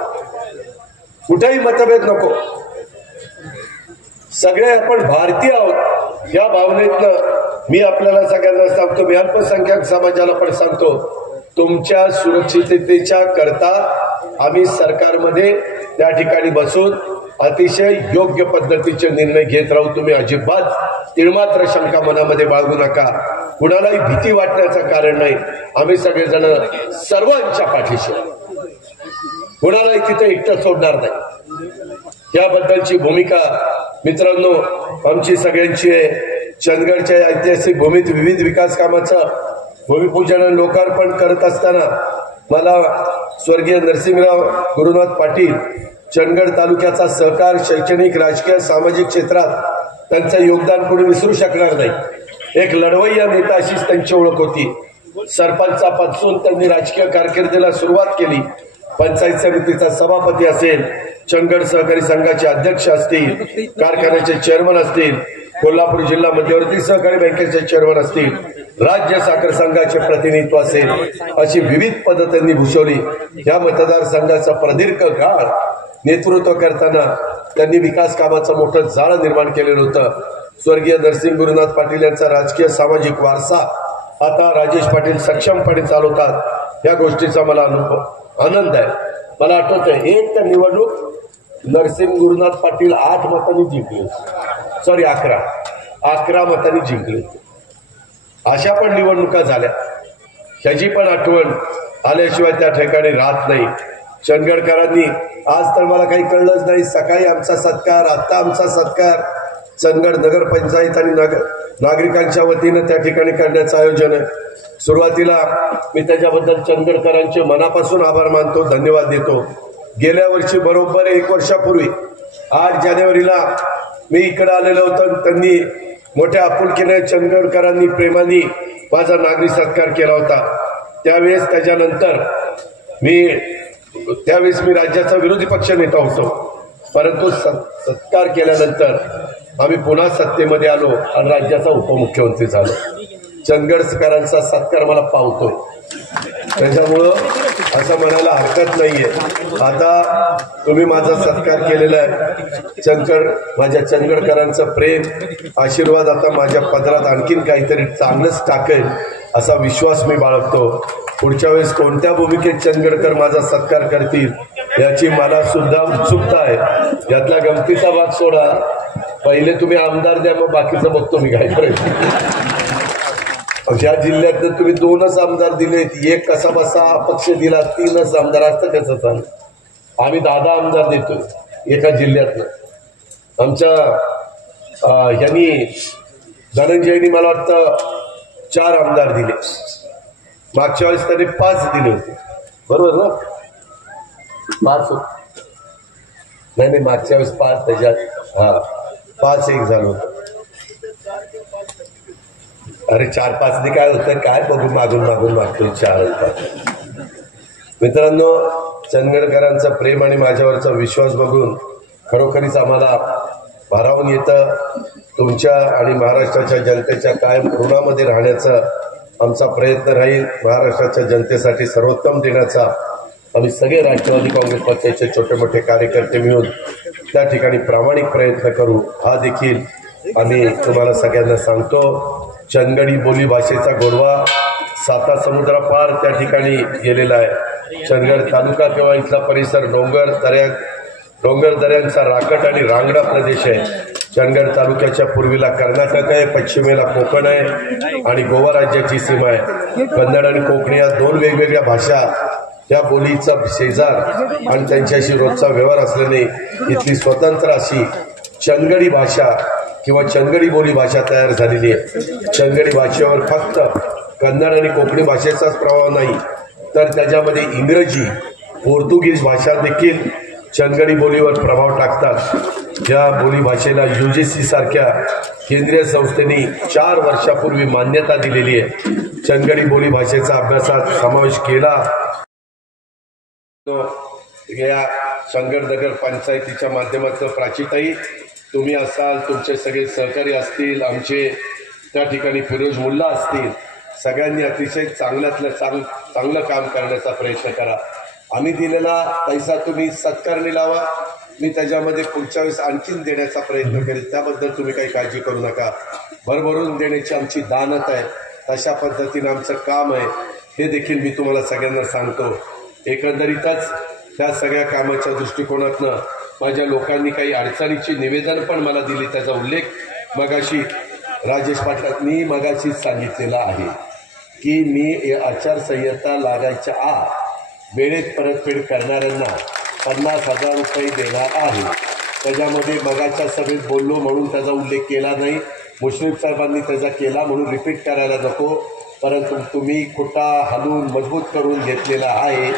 कुठेही मतभेद नको. सगळे आपण भारतीय आहोत या भावनेतनं मी आपल्याला सगळ्यांना सांगतो, मी अल्पसंख्याक समाजाला पण सांगतो, तुमच्या सुरक्षिततेच्या करता आम्ही सरकारमध्ये त्या ठिकाणी बसून अतिशय योग्य पद्धतीचे निर्णय घेत राहू. तुम्ही अजिबात तिळमात्र शंका मनामध्ये बाळगू नका. कुणालाही भीती वाटण्याचं कारण नाही. आम्ही सगळेजण सर्वांच्या पाठीशी, कुणालाही तिथे एकटं सोडणार नाही. याबद्दलची भूमिका मित्रांनो आमची सगळ्यांची आहे. चंदगडच्या ऐतिहासिक भूमीत विविध विकास कामाचं भूमिपूजन लोकार्पण करत असताना मला स्वर्गीय नरसिंहराव गुरुनाथ पाटील चंदगड तालुक्याचा सहकार, शैक्षणिक, राजकीय, सामाजिक क्षेत्रात त्यांचं योगदान कोणी विसरू शकणार नाही. एक लढवय्या नेता अशीच त्यांची ओळख होती. सरपंचापासून त्यांनी राजकीय कारकिर्दीला सुरुवात केली. पंचायत समितीचा सभापती असेल, चंदगड सहकारी संघाचे अध्यक्ष असतील, कारखान्याचे चेअरमन असतील, कोल्हापूर जिल्हा मध्यवर्ती सहकारी बँकेचे चेअरमन असतील, राज्य साखर संघाचे प्रतिनिधित्व असेल, अशी विविध पदं त्यांनी भूषवली. या मतदारसंघाचा प्रदीर्घ काळ नेतृत्व करताना त्यांनी विकास कामाचं मोठं जाळं निर्माण केलेलं होतं. स्वर्गीय नरसिंह गुरुनाथ पाटील यांचा राजकीय सामाजिक वारसा आता राजेश पाटील सक्षमपणे चालवतात. या गोष्टीचा मला आनंद आहे. मला आठवतंय एक तर निवडणूक नरसिंह गुरुनाथ पाटील 8 मतांनी जिंकली, सॉरी 11 मतांनी जिंकली. अशा पण निवडणुका झाल्या, ह्याची पण आठवण आल्याशिवाय त्या ठिकाणी राहत नाही. चंदगडकरांनी आज तर मला काही कळलंच नाही, सकाळी आमचा सत्कार, आता आमचा सत्कार चंदगड नगरपंचायत आणि नागरिकांच्या वतीनं त्या ठिकाणी करण्याचं आयोजन आहे. सुरुवातीला मी त्याच्याबद्दल चंदगडकरांचे मनापासून आभार मानतो, धन्यवाद देतो. गेल्या वर्षी बरोबर 1 वर्षापूर्वी 8 जानेवारीला मी इकडे आलेलो होतो. त्यांनी मोठ्या आपुलकीने चंदगडकरांनी प्रेमाने माझा नागरी सत्कार केला होता. त्यावेळेस मी राज्याचा विरोधी पक्ष नेता होतो, परंतु सत्कार केल्यानंतर आम्ही पुन्हा सत्तेमध्ये आलो आणि राज्याचा उपमुख्यमंत्री झालो. चंदगडकरांचा सत्कार मला पावतोय, त्याच्यामुळं असं म्हणायला हरकत नाहीये. आता तुम्ही माझा सत्कार केलेला आहे. माझ्या चंदगडकरांचं प्रेम, आशीर्वाद आता माझ्या पदरात आणखीन काहीतरी चांगलंच टाकेल असा विश्वास मी बाळगतो. पुढच्या वेळेस कोणत्या भूमिकेत चंदगडकर माझा सत्कार करतील याची मला सुद्धा उत्सुकता आहे. यातला गमतीचा भाग सोडा, पहिले तुम्ही आमदार द्या, मग बाकीचं बघतो मी काय करायचं. ज्या जिल्ह्यात तुम्ही 2च आमदार दिलेत, एक कसा बसा अपक्ष दिला, 3च आमदार, असतं कसं चालू. आम्ही 10 आमदार देतोय एका जिल्ह्यातनं। आमच्या यांनी धनंजयनी मला वाटतं 4 आमदार दिले, मागच्या वेळेस त्यांनी 5 दिले होते, बरोबर ना? 5 नाही, मागच्या वेळेस 5 त्याच्यात 5-1 झालं होतं। अरे 4-5 काय होतं काय बघू, मागून मागतोय 4-5। मित्रांनो, चंदगडकरांचं प्रेम आणि माझ्यावरचा विश्वास बघून खरोखरीच आम्हाला भारावून येतं। तुमच्या आणि महाराष्ट्राच्या जनतेच्या कायम ऋणामध्ये राहण्याचा आमचा प्रयत्न राहील। महाराष्ट्राच्या जनतेसाठी सर्वोत्तम देण्याचा आम्ही सगळे राष्ट्रवादी काँग्रेस पक्षाचे छोटे मोठे कार्यकर्ते मिळून त्या ठिकाणी प्रामाणिक प्रयत्न करू, हा देखील आम्ही तुम्हाला सगळ्यांना सांगतो। चंदगडी बोली भाषेचा गोडवा 7 समुद्रापार त्या ठिकाणी गेलेला आहे। चंदगड तालुका किंवा इथला परिसर डोंगर दऱ्यांचा राकट आणि रांगडा प्रदेश आहे। चंदगड तालुक्याच्या पूर्वेला कर्नाटक आहे, पश्चिमेला कोकण आहे आणि गोवा राज्याची सीमा आहे। कन्नड आणि कोकणी या 2 वेगवेगळ्या भाषा, त्या बोलीचा शेजार आणि त्यांच्याशी रोजचा व्यवहार असल्याने इथली स्वतंत्र अशी चंदगडी भाषा किंवा चंदगडी बोली भाषा तयार झालेली आहे। चंदगडी भाषेवर फक्त कन्नड आणि कोकणी भाषेचाच प्रभाव नाही, तर त्याच्यामध्ये इंग्रजी, पोर्तुगीज भाषा देखील चंदगडी बोलीवर प्रभाव टाकतात। या बोली भाषेला UGC सारख्या केंद्रीय संस्थेने 4 वर्षापूर्वी मान्यता दिलेली आहे। चंदगडी बोली भाषेचा अभ्यासात समावेश केला। या चंदगड नगर पंचायतीच्या माध्यमातून प्राचीताई तुम्ही असाल, तुमचे सगळे सहकारी असतील, आमचे त्या ठिकाणी फिरोज मुल्ला असतील, सगळ्यांनी अतिशय चांगलं काम करण्याचा प्रयत्न करा। आम्ही दिलेला पैसा तुम्ही सत्कारणी लावा, मी त्याच्यामध्ये पुढच्या वेळेस आणखीन देण्याचा प्रयत्न करेल, त्याबद्दल तुम्ही काही काळजी करू नका। भरभरून देण्याची आमची दानत आहे, तशा पद्धतीने आमचं काम आहे, हे देखील मी तुम्हाला सगळ्यांना सांगतो। एकंदरीतच त्या सगळ्या कामाच्या दृष्टिकोनातनं माझ्या लोकांनी काही अडचणीची निवेदन पण मला दिली, त्याचा उल्लेख मगाशी राजेश पाटलांनी मगाशीच सांगितलेला आहे की मी आचारसंहिता लागायच्या आत वेळेत परतफेड करणाऱ्यांना 50,000 रुपये देणार आहे। त्याच्यामध्ये मगाच्या सभेत बोललो म्हणून त्याचा उल्लेख केला नाही, मुश्रीफ साहेबांनी त्याचा केला म्हणून रिपीट करायला नको, परंतु तुम्ही खुटा हलवून मजबूत करून घेतलेला आहे।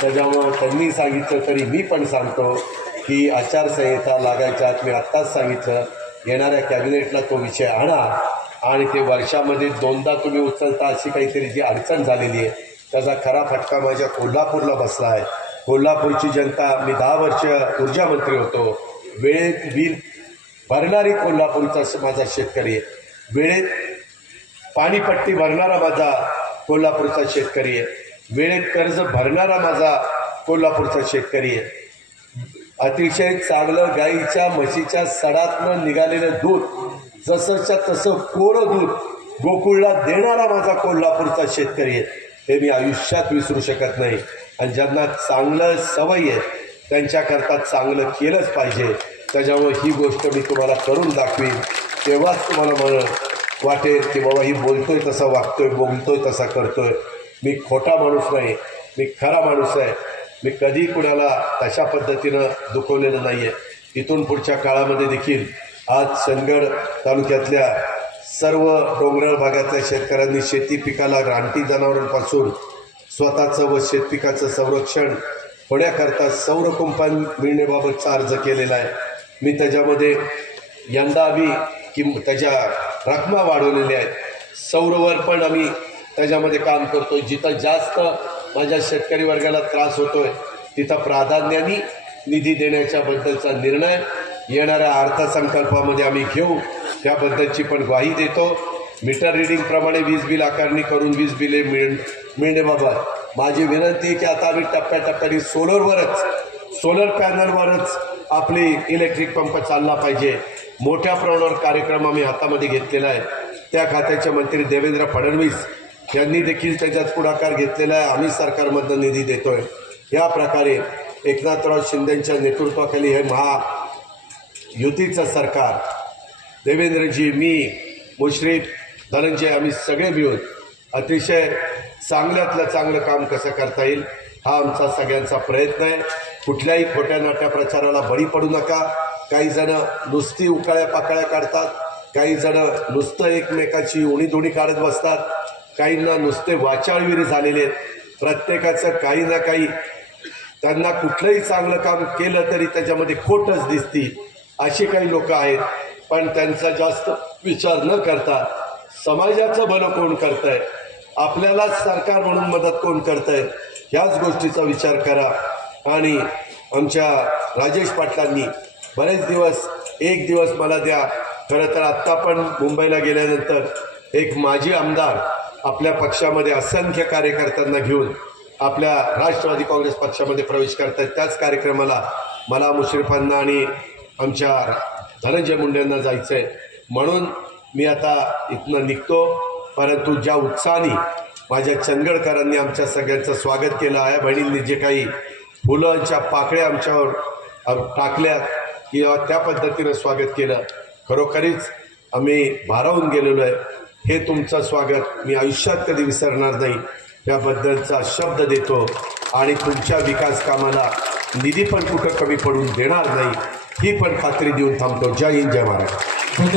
त्याच्यामुळं त्यांनी सांगितलं तरी मी पण सांगतो की आचारसंहिता लागायच्या आत, मी आत्ताच सांगितलं, येणाऱ्या कॅबिनेटला तो विषय आणा आणि ते वर्षामध्ये 2दा तुम्ही उचलता अशी काहीतरी जी अडचण झालेली आहे त्याचा खरा फटका माझ्या कोल्हापूरला बसला आहे। कोल्हापूरची जनता, मी 10 वर्ष ऊर्जा मंत्री होतो, वेळेत बिल भरणारी कोल्हापूरचा माझा शेतकरी आहे, वेळेत पाणीपट्टी भरणारा माझा कोल्हापूरचा शेतकरी आहे, वेळेत कर्ज भरणारा माझा कोल्हापूरचा शेतकरी आहे। अतिशय चांगलं गाईच्या म्हशीच्या सडातनं निघालेलं दूध जसंच्या तसं कोरं दूध गोकुळला देणारा माझा कोल्हापूरचा शेतकरी आहे, हे मी आयुष्यात विसरू शकत नाही। आणि ज्यांना चांगलं सवय आहे त्यांच्याकरता चांगलं केलंच पाहिजे। त्याच्यामुळे ही गोष्ट मी तुम्हाला करून दाखवीन, तेव्हाच तुम्हाला वाटेल की बाबा ही बोलतोय तसा वागतोय, बोलतोय तसा करतोय। मी खोटा माणूस नाही, मी खरा माणूस आहे, मी कधी कुणाला तशा पद्धतीनं दुखवलेलं नाही आहे। इथून पुढच्या काळामध्ये देखील आज चंदगड तालुक्यातल्या सर्व डोंगराळ भागातल्या शेतकऱ्यांनी शेती पिकाला रानटी जनावरांपासून स्वतःचं व शेतपिकाचं संरक्षण होण्याकरता सौर कुंपण मिळण्याबाबतचा अर्ज केलेला आहे। मी त्याच्यामध्ये यंदा आम्ही त्याच्या रकमा वाढवलेल्या आहेत, सौरवर पण आम्ही त्याच्यामध्ये काम करतोय। जिथं जास्त माझ्या शेतकरी वर्गाला त्रास होतोय तिथं प्राधान्याने निधी देण्याच्या बद्दलचा निर्णय येणाऱ्या अर्थसंकल्पामध्ये आम्ही घेऊ, त्याबद्दलची पण ग्वाही देतो। मीटर रिडिंग प्रमाणे वीज बिल आकारणी करून वीज बिले मिळण्याबाबत माझी विनंती आहे की आता आम्ही टप्प्याटप्प्याने सोलर पॅनलवरच आपली इलेक्ट्रिक पंप चालला पाहिजे। मोठ्या प्रमाणावर कार्यक्रम आम्ही हातामध्ये घेतलेला आहे, त्या खात्याचे मंत्री देवेंद्र फडणवीस यांनी देखील त्याच्यात पुढाकार घेतलेला आहे, आम्ही सरकारमधनं निधी देतोय। या प्रकारे एकनाथराव शिंदेच्या नेतृत्वाखाली हे महायुतीचं सरकार, देवेंद्रजी, मी, मुश्रीफ, धनंजय, आम्ही सगळे मिळून अतिशय चांगल्यातलं चांगलं काम कसं करता येईल हा आमचा सगळ्यांचा प्रयत्न आहे। कुठल्याही खोट्या नाट्या प्रचाराला बळी पडू नका. काही जण नुसती उकाळ्या पाकळ्या काढतात, काही जण नुसतं एकमेकाची उणीधुणी काढत बसतात, काहींना नुसते वाचाळविरी झालेले आहेत. प्रत्येकाचं काही ना काही, त्यांना कुठलंही चांगलं काम केलं तरी त्याच्यामध्ये खोटच दिसती, अशी काही लोक आहेत. पण त्यांचा जास्त विचार न करता समाजाचं भलं कोण करतंय, आपल्यालाच सरकार म्हणून मदत कोण करतंय, ह्याच गोष्टीचा विचार करा. आणि आमच्या राजेश पाटलांनी बरेच दिवस, एक दिवस मला द्या. खरं तर आत्ता पण मुंबईला गेल्यानंतर एक माजी आमदार आपल्या पक्षामध्ये असंख्य कार्यकर्त्यांना घेऊन आपल्या राष्ट्रवादी काँग्रेस पक्षामध्ये प्रवेश करतात. त्याच कार्यक्रमाला मला, मुश्रीफांना आणि आमच्या धनंजय मुंडेंना जायचं आहे. म्हणून मी आता इथनं निघतो. परंतु ज्या उत्साहाने माझ्या चंदगडकरांनी आमच्या सगळ्यांचं स्वागत केलं आहे, बहिणींनी जे काही फुलांच्या पाकळ्या आमच्यावर टाकल्या किंवा त्या पद्धतीनं स्वागत केलं, खरोखरीच आम्ही भारावून गेलेलो आहे. हे तुमचं स्वागत मी आयुष्यात कधी विसरणार नाही, त्याबद्दलचा शब्द देतो. आणि तुमच्या विकास कामाला निधी पण कुठं कमी पडून देणार नाही, ही पण खात्री देऊन थांबतो. जय हिंद, जय महाराष्ट्र.